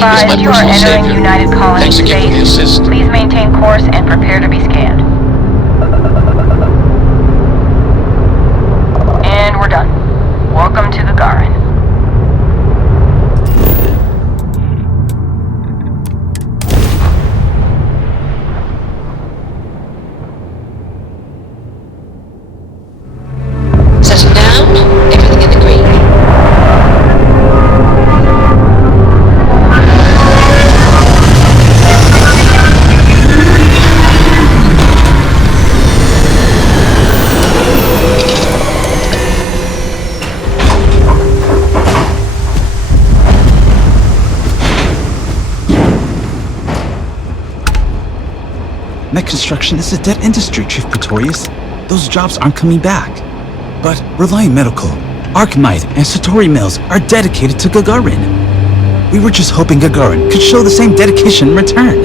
advised, you are entering United Colony space. Please maintain course and prepare to be scanned. And we're done. Welcome to Gagarin. Settle down, everything in the green. Mech construction is a dead industry, Chief Pretorius. Those jobs aren't coming back. But Reliant Medical, Archmite, and Satori Mills are dedicated to Gagarin. We were just hoping Gagarin could show the same dedication in return.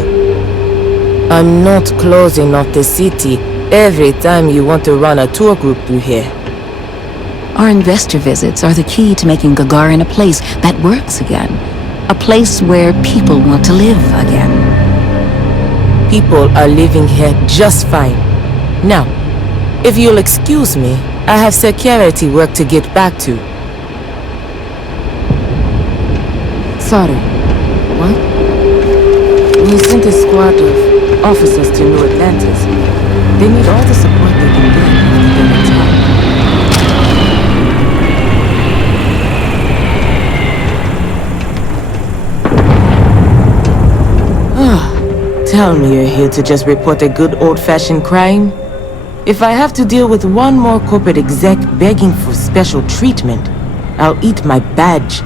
I'm not closing off the city every time you want to run a tour group through here. Our investor visits are the key to making Gagarin a place that works again. A place where people want to live again. People are living here just fine. Now, if you'll excuse me, I have security work to get back to. Sorry. What? We sent a squad of officers to New Atlantis. They need all the support they can get after their attack. Tell me you're here to just report a good old-fashioned crime? If I have to deal with one more corporate exec begging for special treatment, I'll eat my badge.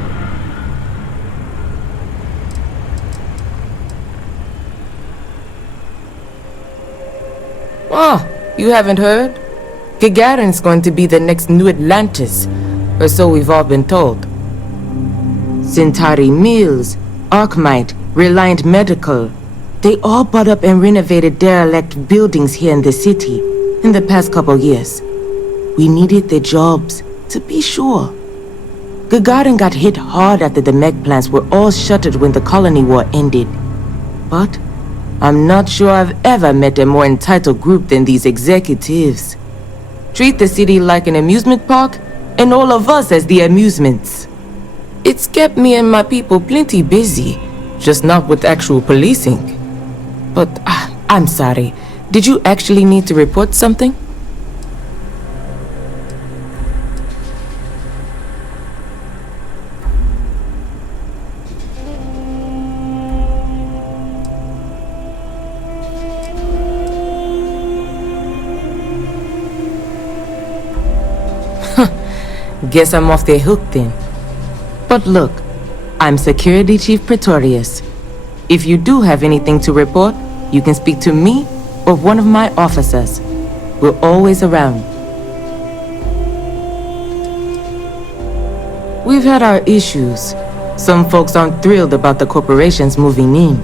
Oh, you haven't heard? Gagarin's going to be the next New Atlantis, or so we've all been told. Centauri Mills, Archmite, Reliant Medical, they all bought up and renovated derelict buildings here in the city in the past couple years. We needed the jobs, to be sure. Gagarin got hit hard after the mech plants were all shuttered when the colony war ended. But I'm not sure I've ever met a more entitled group than these executives. Treat the city like an amusement park, and all of us as the amusements. It's kept me and my people plenty busy, just not with actual policing. But, I'm sorry. Did you actually need to report something? Guess I'm off the hook then. But look, I'm Security Chief Pretorius. If you do have anything to report, you can speak to me or one of my officers. We're always around. We've had our issues. Some folks aren't thrilled about the corporations moving in,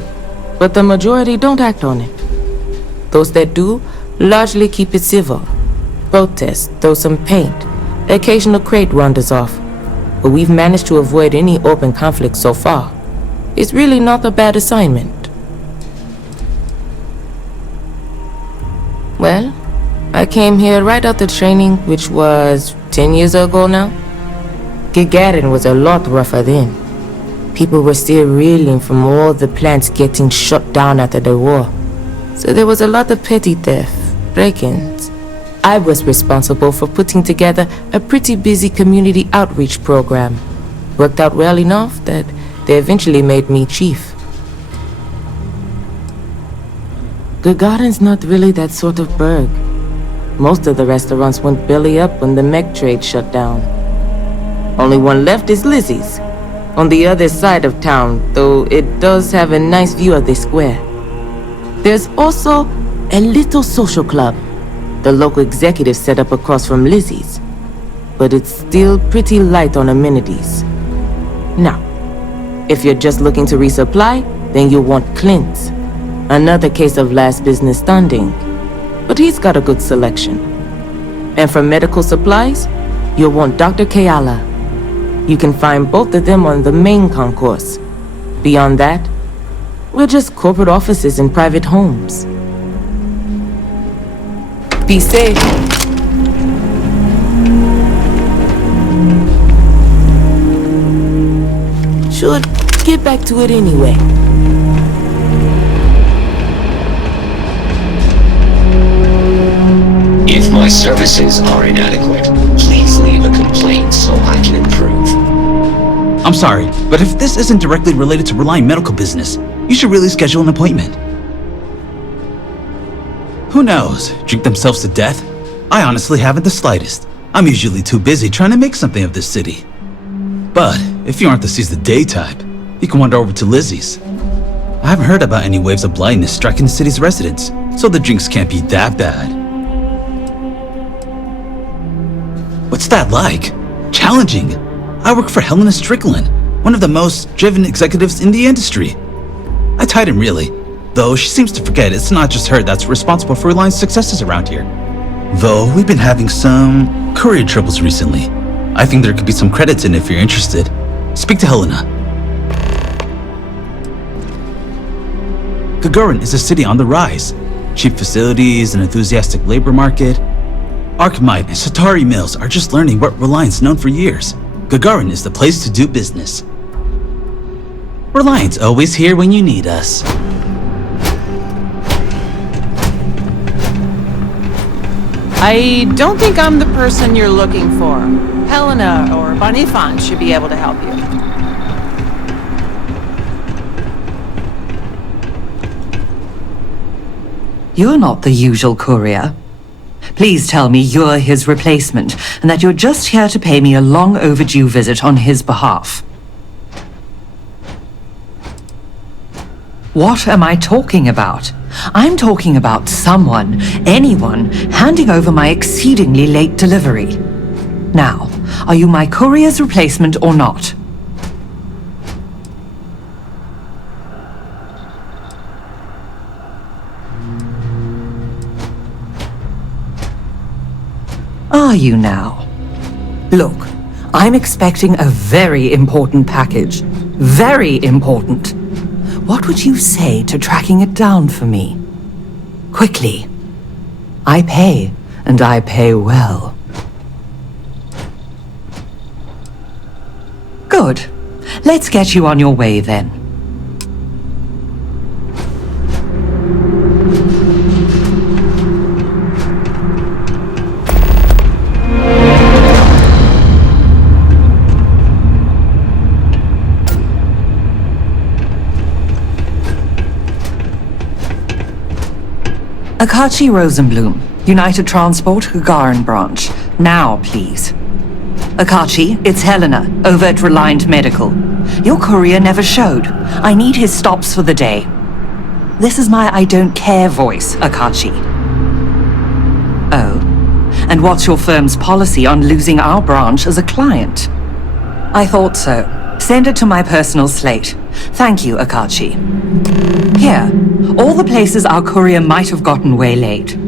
but the majority don't act on it. Those that do largely keep it civil. Protest, throw some paint, occasional crate wanders off. But we've managed to avoid any open conflict so far. It's really not a bad assignment. Well, I came here right after training, which was 10 years ago now. Gagarin was a lot rougher then. People were still reeling from all the plants getting shut down after the war. So there was a lot of petty theft, break-ins. I was responsible for putting together a pretty busy community outreach program. Worked out well enough that they eventually made me chief. Gagarin's not really that sort of burg. Most of the restaurants went belly up when the mech trade shut down. Only one left is Lizzie's, on the other side of town, though it does have a nice view of the square. There's also a little social club the local executive set up across from Lizzie's, but it's still pretty light on amenities. Now, if you're just looking to resupply, then you'll want Clint's. Another case of last business standing, but he's got a good selection. And for medical supplies, you'll want Dr. Kayala. You can find both of them on the main concourse. Beyond that, we're just corporate offices and private homes. Be safe. Should get back to it anyway. If my services are inadequate, please leave a complaint so I can improve. I'm sorry, but if this isn't directly related to Reliant Medical business, you should really schedule an appointment. Who knows? Drink themselves to death? I honestly haven't the slightest. I'm usually too busy trying to make something of this city. But if you aren't the seize the day type, you can wander over to Lizzie's. I haven't heard about any waves of blindness striking the city's residents, so the drinks can't be that bad. What's that like? Challenging. I work for Helena Strickland, one of the most driven executives in the industry. I tied him really, though she seems to forget it's not just her that's responsible for Reliant's successes around here. Though we've been having some courier troubles recently. I think there could be some credits in if you're interested. Speak to Helena. Gagarin is a city on the rise. Cheap facilities, an enthusiastic labor market. Archmite and Satari Mills are just learning what Reliant's known for years. Gagarin is the place to do business. Reliant's always here when you need us. I don't think I'm the person you're looking for. Helena or Bonifant should be able to help you. You're not the usual courier. Please tell me you're his replacement, and that you're just here to pay me a long overdue visit on his behalf. What am I talking about? I'm talking about someone, anyone, handing over my exceedingly late delivery. Now, are you my courier's replacement or not? Are you now? Look, I'm expecting a very important package. Very important. What would you say to tracking it down for me? Quickly. I pay, and I pay well. Good. Let's get you on your way then. Akachi Rosenblum, United Transport, Gagarin Branch. Now, please. Akachi, it's Helena, over at Reliant Medical. Your courier never showed. I need his stops for the day. This is my I don't care voice, Akachi. Oh, and what's your firm's policy on losing our branch as a client? I thought so. Send it to my personal slate. Thank you, Akachi. Here, all the places our courier might have gotten waylaid.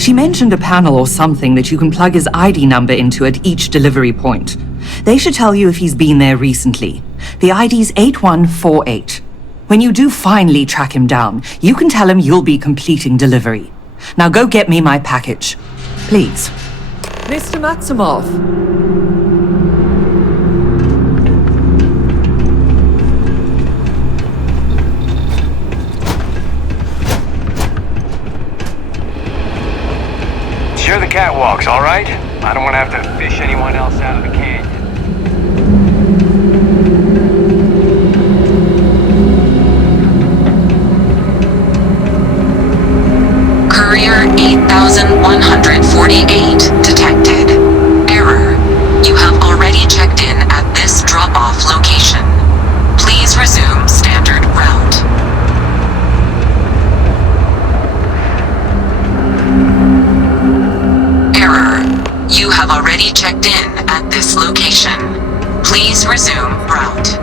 She mentioned a panel or something that you can plug his ID number into at each delivery point. They should tell you if he's been there recently. The ID's 8148. When you do finally track him down, you can tell him you'll be completing delivery. Now go get me my package. Please. Mr. Maximov. Sure the catwalks, all right? I don't want to have to fish anyone else out of the canyon. Courier 8148 detected. Error. You have already checked in at this drop-off location. Please resume standard route. You have already checked in at this location. Please resume route.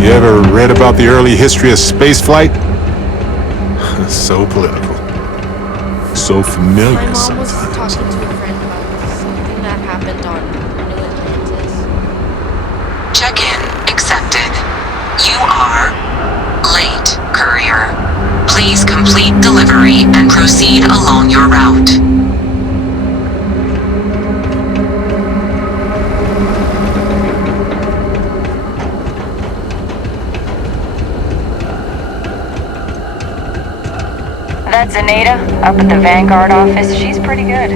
You ever read about the early history of spaceflight? So political. so familiar My mom was sometimes. talking to a friend about something that happened on New Atlantis. Check-in accepted. You are late, courier. Please complete delivery and proceed along your route. That's Zaneta, up at the Vanguard office. She's pretty good.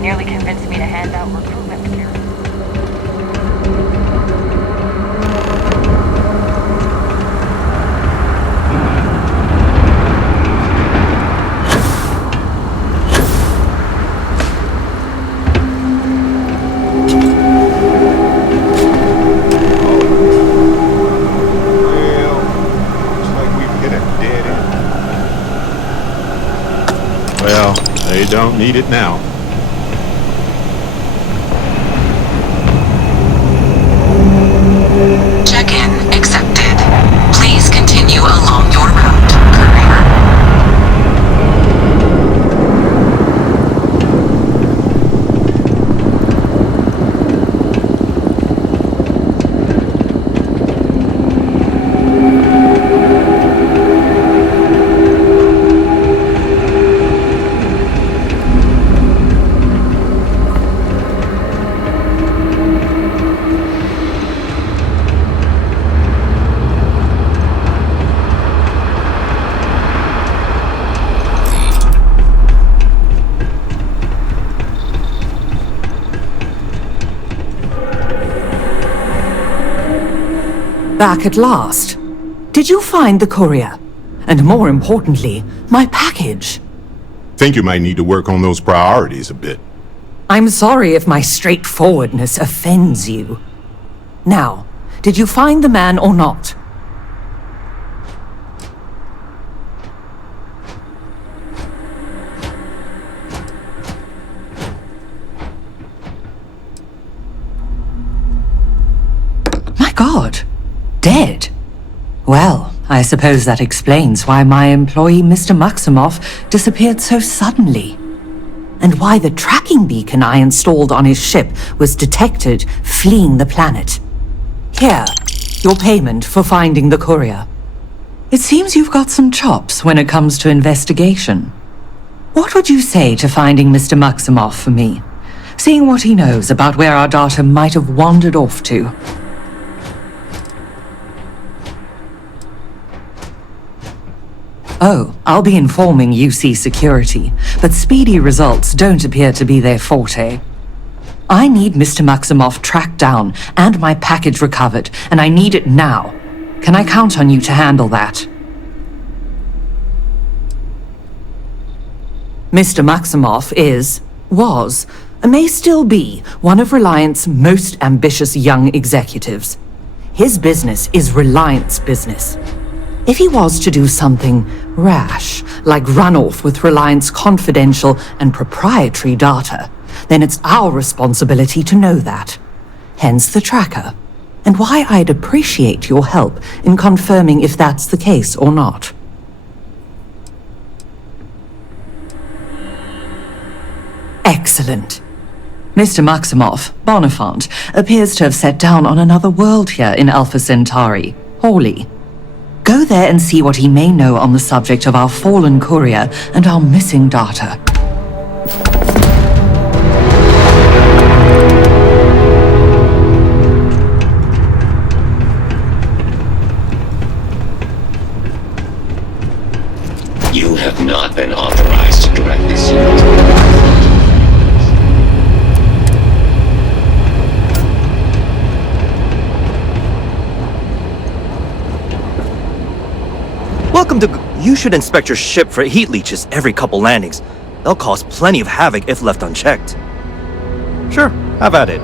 Nearly convinced me to hand out recruitment material. Well, looks like we've hit a dead end. Well, they don't need it now. Check-in accepted. Please continue along your route, courier. Back at last. Did you find the courier? And more importantly, my package? Think you might need to work on those priorities a bit. I'm sorry if my straightforwardness offends you. Now, did you find the man or not? My God! Dead? Well, I suppose that explains why my employee, Mr. Maximoff, disappeared so suddenly. And why the tracking beacon I installed on his ship was detected fleeing the planet. Here, your payment for finding the courier. It seems you've got some chops when it comes to investigation. What would you say to finding Mr. Maximoff for me? Seeing what he knows about where our data might have wandered off to. Oh, I'll be informing UC Security, but speedy results don't appear to be their forte. I need Mr. Maximoff tracked down and my package recovered, and I need it now. Can I count on you to handle that? Mr. Maximoff was, and may still be, one of Reliant's most ambitious young executives. His business is Reliant's business. If he was to do something rash, like run off with Reliant's confidential and proprietary data, then it's our responsibility to know that. Hence the tracker, and why I'd appreciate your help in confirming if that's the case or not. Excellent. Mr. Maximoff, Bonifant, appears to have set down on another world here in Alpha Centauri, Hawley. Go there and see what he may know on the subject of our fallen courier and our missing data. You have not been authorized to direct this unit. Welcome to... You should inspect your ship for heat leeches every couple landings. They'll cause plenty of havoc if left unchecked. Sure, have at it.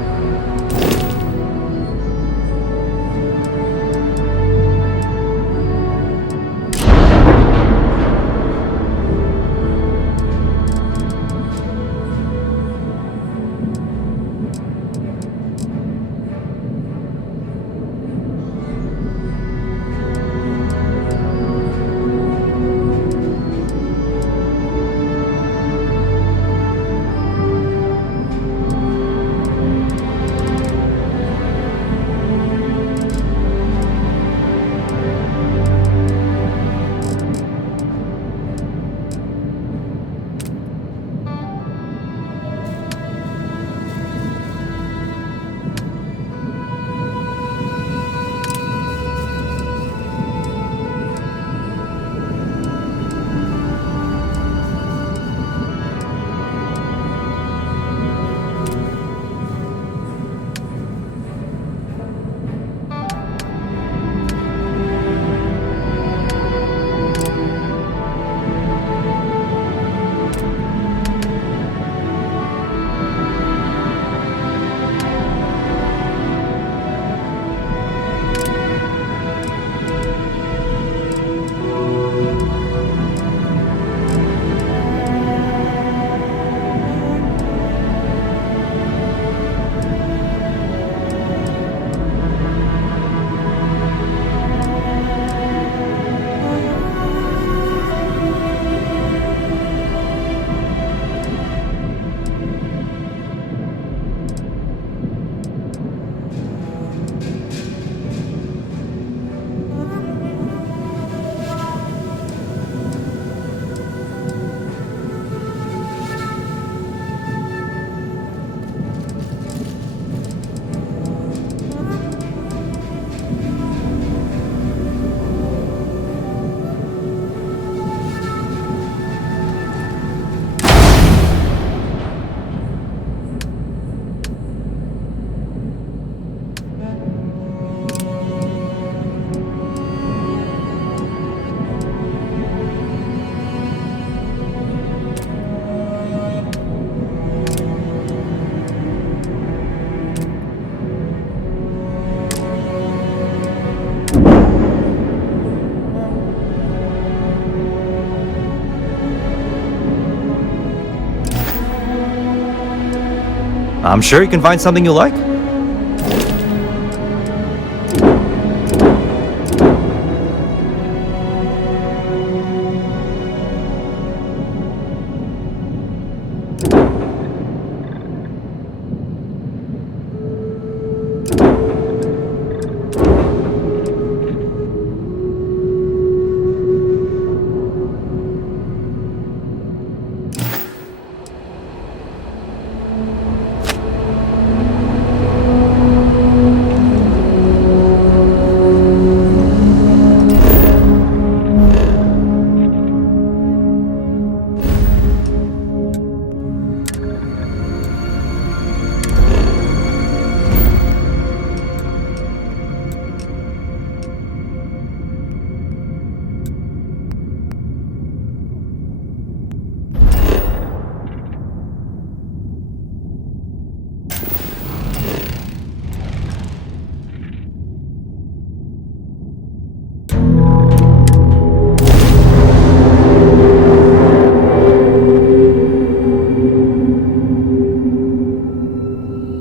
I'm sure you can find something you like.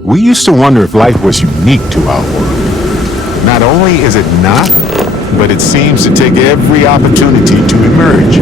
We used to wonder if life was unique to our world. Not only is it not, but it seems to take every opportunity to emerge.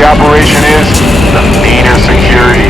the operation is, the meaner security